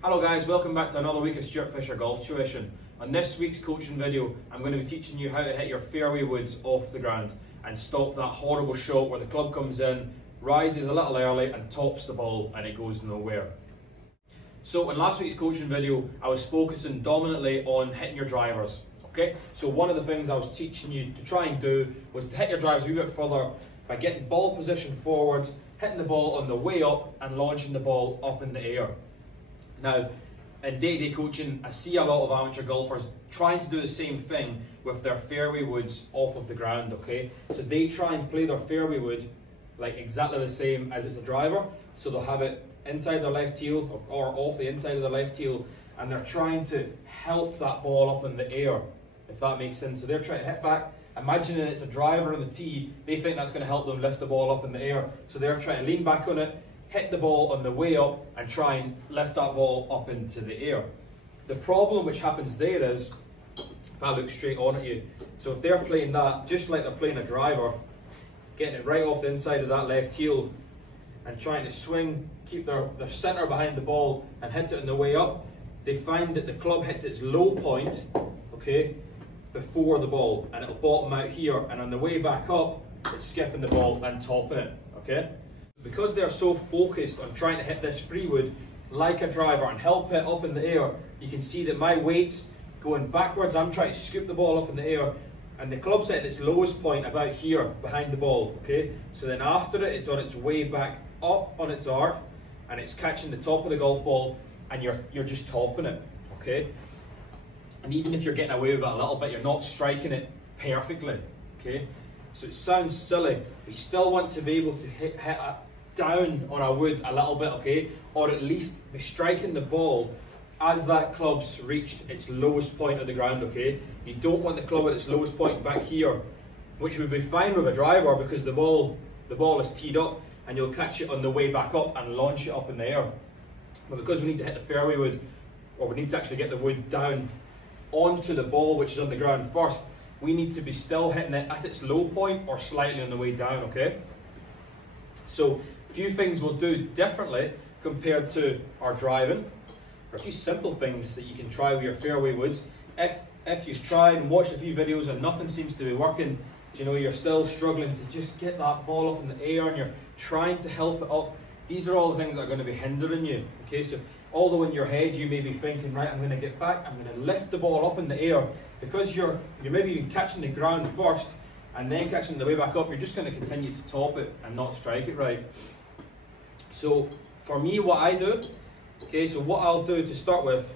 Hello guys, welcome back to another week of Stuart Fisher Golf Tuition. On this week's coaching video, I'm going to be teaching you how to hit your fairway woods off the ground and stop that horrible shot where the club comes in, rises a little early and tops the ball and it goes nowhere. So in last week's coaching video, I was focusing dominantly on hitting your drivers. Okay, so one of the things I was teaching you to try and do was to hit your drivers a wee bit further by getting ball position forward, hitting the ball on the way up and launching the ball up in the air. Now, in day-to-day coaching, I see a lot of amateur golfers trying to do the same thing with their fairway woods off of the ground, okay? So they try and play their fairway wood like exactly the same as it's a driver. So they'll have it inside their left heel or off the inside of their left heel, and they're trying to help that ball up in the air, if that makes sense. So they're trying to hit back, imagining it's a driver on the tee, they think that's going to help them lift the ball up in the air. So they're trying to lean back on it, hit the ball on the way up and try and lift that ball up into the air. The problem which happens there is, if I look straight on at you, so if they're playing that, just like they're playing a driver, getting it right off the inside of that left heel and trying to swing, keep their centre behind the ball and hit it on the way up, they find that the club hits its low point, okay, before the ball, and it'll bottom out here, and on the way back up, it's skiffing the ball and topping it, okay? Because they're so focused on trying to hit this free wood like a driver and help it up in the air, you can see that my weight's going backwards. I'm trying to scoop the ball up in the air, and the club's at its lowest point about here behind the ball, okay? So then after it, it's on its way back up on its arc, and it's catching the top of the golf ball, and you're just topping it, okay? And even if you're getting away with it a little bit, you're not striking it perfectly, okay? So it sounds silly, but you still want to be able to hit down on a wood a little bit, okay? Or at least be striking the ball as that club's reached its lowest point of the ground, okay? You don't want the club at its lowest point back here, which would be fine with a driver because the ball is teed up and you'll catch it on the way back up and launch it up in the air. But because we need to hit the fairway wood, or we need to actually get the wood down onto the ball which is on the ground first, we need to be still hitting it at its low point or slightly on the way down, okay? So a few things we'll do differently compared to our driving. There are a few simple things that you can try with your fairway woods. If you've tried and watched a few videos and nothing seems to be working, you know, you're still struggling to just get that ball up in the air and you're trying to help it up, these are all the things that are going to be hindering you, okay? So although in your head you may be thinking, right, I'm going to get back, I'm going to lift the ball up in the air, because you're maybe even catching the ground first and then catching the way back up, you're just going to continue to top it and not strike it right. So for me, what I do, okay, so what I'll do to start with,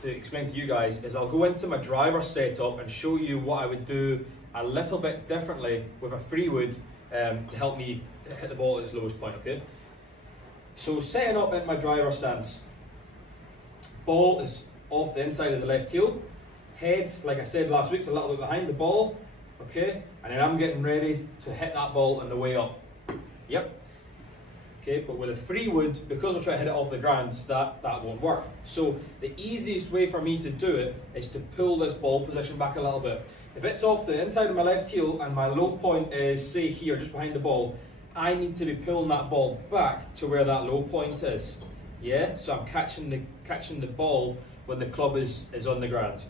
to explain to you guys, is I'll go into my driver setup and show you what I would do a little bit differently with a free wood to help me hit the ball at its lowest point, okay? So setting up in my driver stance, ball is off the inside of the left heel, head, like I said last week, is a little bit behind the ball, okay? And then I'm getting ready to hit that ball on the way up. Yep. Okay, but with a free wood, because I'm trying to hit it off the ground, that won't work. So the easiest way for me to do it is to pull this ball position back a little bit. If it's off the inside of my left heel and my low point is, say, here, just behind the ball, I need to be pulling that ball back to where that low point is. Yeah, so I'm catching the ball when the club is on the ground.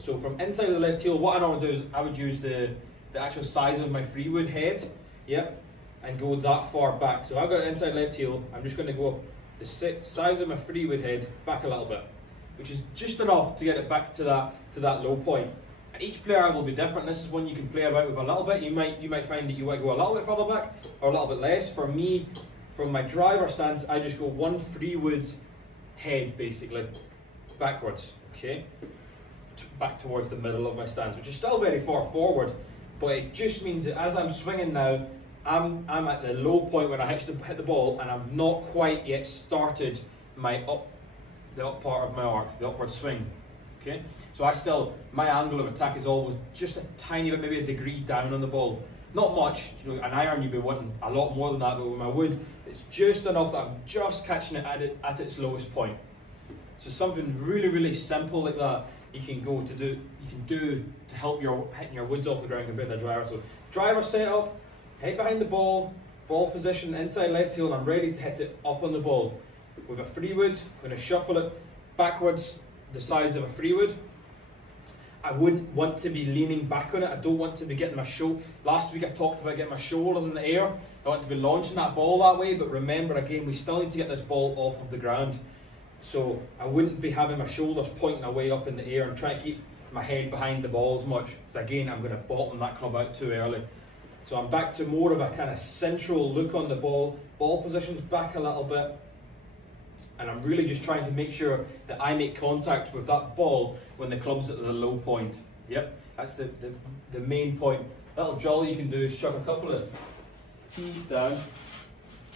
So from inside of the left heel, what I normally do is I would use the actual size of my free wood head, yep, and go that far back. So I've got it inside left heel, I'm just going to go the size of my free wood head back a little bit, which is just enough to get it back to that low point. And each player will be different. This is one you can play about with a little bit. You might find that you might go a little bit further back or a little bit less. For me, from my driver stance, I just go one free wood head basically backwards, okay, back towards the middle of my stance, which is still very far forward, but it just means that as I'm swinging now, I'm at the low point when I hit the ball, and I'm not quite yet started the up part of my arc, the upward swing. Okay, so my angle of attack is always just a tiny bit, maybe a degree down on the ball. Not much, you know, an iron you'd be wanting a lot more than that, but with my wood, it's just enough that I'm just catching it at its lowest point. So something really, really simple like that you can do to help hitting your woods off the ground compared to a driver. So driver setup, head behind the ball, ball position inside left heel, and I'm ready to hit it up on the ball. with a 3-wood, I'm going to shuffle it backwards the size of a 3-wood. I wouldn't want to be leaning back on it. I don't want to be getting my shoulder. Last week I talked about getting my shoulders in the air. I want to be launching that ball that way, but remember again, we still need to get this ball off of the ground. So I wouldn't be having my shoulders pointing away up in the air and trying to keep my head behind the ball as much. So again, I'm going to bottom that club out too early. So I'm back to more of a kind of central look on the ball. Ball position's back a little bit. And I'm really just trying to make sure that I make contact with that ball when the club's at the low point. Yep, that's the main point. Little jolly you can do is chuck a couple of tees down.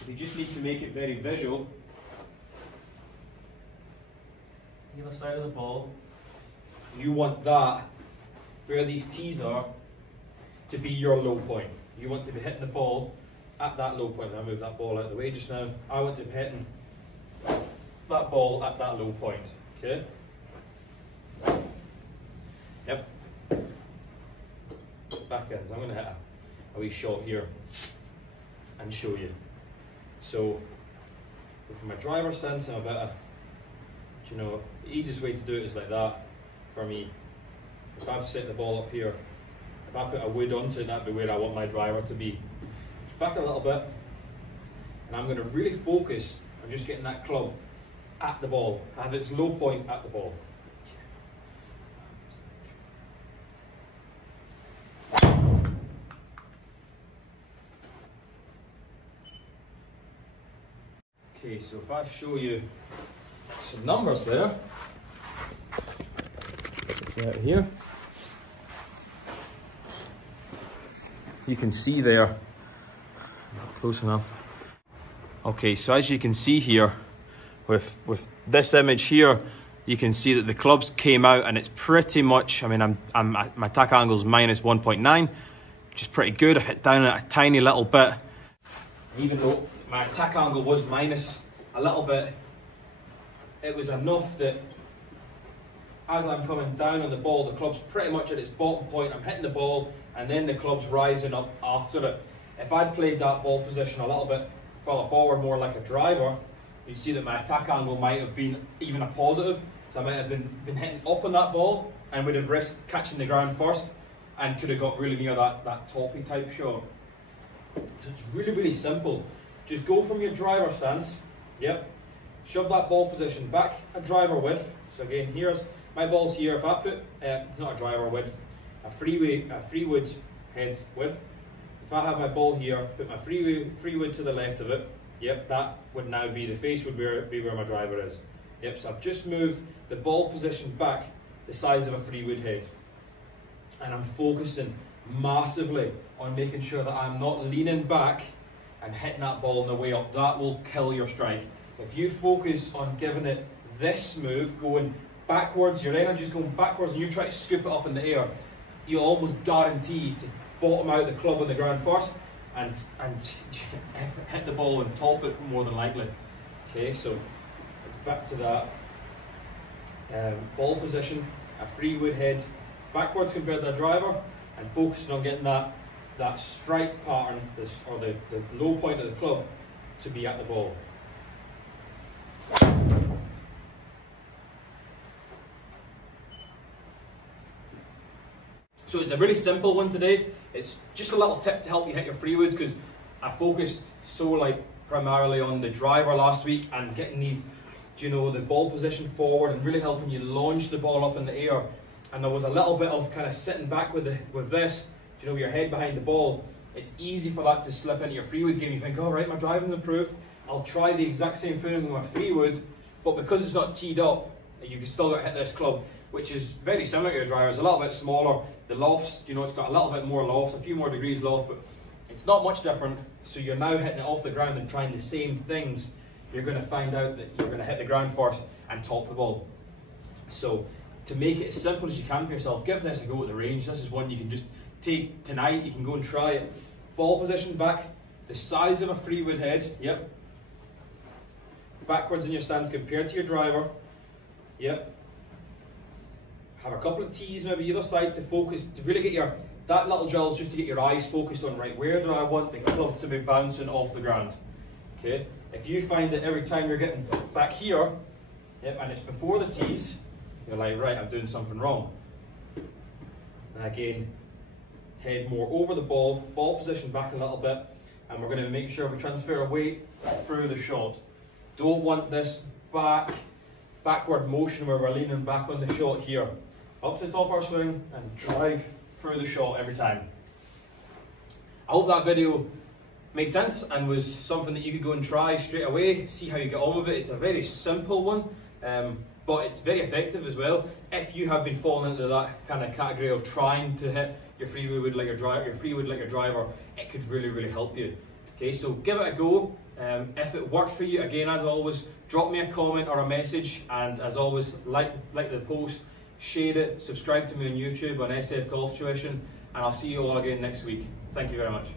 You just need to make it very visual. Either side of the ball. You want that, where these tees are, to be your low point. You want to be hitting the ball at that low point. I'll move that ball out of the way just now. I want to be hitting that ball at that low point, okay? Yep. Back in. So I'm going to hit a wee shot here and show you. So, from my driver stance, I'm about you know, the easiest way to do it is like that for me. If I've set the ball up here, if I put a wood onto it, that'd be where I want my driver to be. Just back a little bit, and I'm going to really focus on just getting that club at the ball, have its low point at the ball. Okay, so if I show you some numbers there, right here, you can see there, not close enough. Okay, so as you can see here, with this image here, you can see that the clubs came out and it's pretty much, I mean, my attack angle's minus 1.9, which is pretty good. I hit down it a tiny little bit. Even though my attack angle was minus a little bit, it was enough that as I'm coming down on the ball, the club's pretty much at its bottom point. I'm hitting the ball and then the club's rising up after it. If I'd played that ball position a little bit further forward, more like a driver, you'd see that my attack angle might have been even a positive. So I might have been hitting up on that ball and would have risked catching the ground first and could have got really near that toppy type shot. So it's really, really simple. Just go from your driver stance, yep, shove that ball position back a driver width. So again, here's my ball's here. If I put, not a driver width, a free wood heads width. If I have my ball here, put my free wood to the left of it, yep, that would now be, the face would be where my driver is. Yep, so I've just moved the ball position back the size of a 3-wood head. And I'm focusing massively on making sure that I'm not leaning back and hitting that ball on the way up. That will kill your strike. If you focus on giving it this move, going backwards, your energy's going backwards, and you try to scoop it up in the air, you almost guarantee to bottom out the club on the ground first and hit the ball and top it more than likely. Okay, so back to that. Ball position, a 3-wood head backwards compared to a driver, and focusing on getting that strike pattern, or the low point of the club, to be at the ball. So it's a really simple one today. It's just a little tip to help you hit your 3-woods, because I focused so primarily on the driver last week and getting these, you know, the ball position forward and really helping you launch the ball up in the air. And there was a little bit of kind of sitting back with this, you know, with your head behind the ball. It's easy for that to slip into your 3-wood game. You think, oh right, my driving's improved, I'll try the exact same thing with my 3-wood, but because it's not teed up, you can still got to hit this club, which is very similar to your driver. It's a little bit smaller. The lofts, you know, it's got a little bit more lofts, a few more degrees loft, but it's not much different. So you're now hitting it off the ground and trying the same things. You're going to find out that you're going to hit the ground first and top the ball. So to make it as simple as you can for yourself, give this a go at the range. This is one you can just take tonight. You can go and try it. Ball position back, the size of a 3-wood head, yep. Backwards in your stance compared to your driver, yep. Have a couple of tees maybe either side to focus, to really get that little drill is just to get your eyes focused on, right, where do I want the club to be bouncing off the ground, okay. If you find that every time you're getting back here, yep, and it's before the tees, you're like, right, I'm doing something wrong. And again, head more over the ball position back a little bit, and we're going to make sure we transfer our weight through the shot. Don't want this backward motion where we're leaning back on the shot here. Up to the top of our swing and drive through the shot every time. I hope that video made sense and was something that you could go and try straight away, see how you get on with it. It's a very simple one, but it's very effective as well. If you have been falling into that kind of category of trying to hit your freeway wood like your driver, it could really, really help you. Okay, so give it a go. If it worked for you, again, as always, drop me a comment or a message, and as always, like the post, share it, subscribe to me on YouTube on SF Golf Tuition, and I'll see you all again next week. Thank you very much.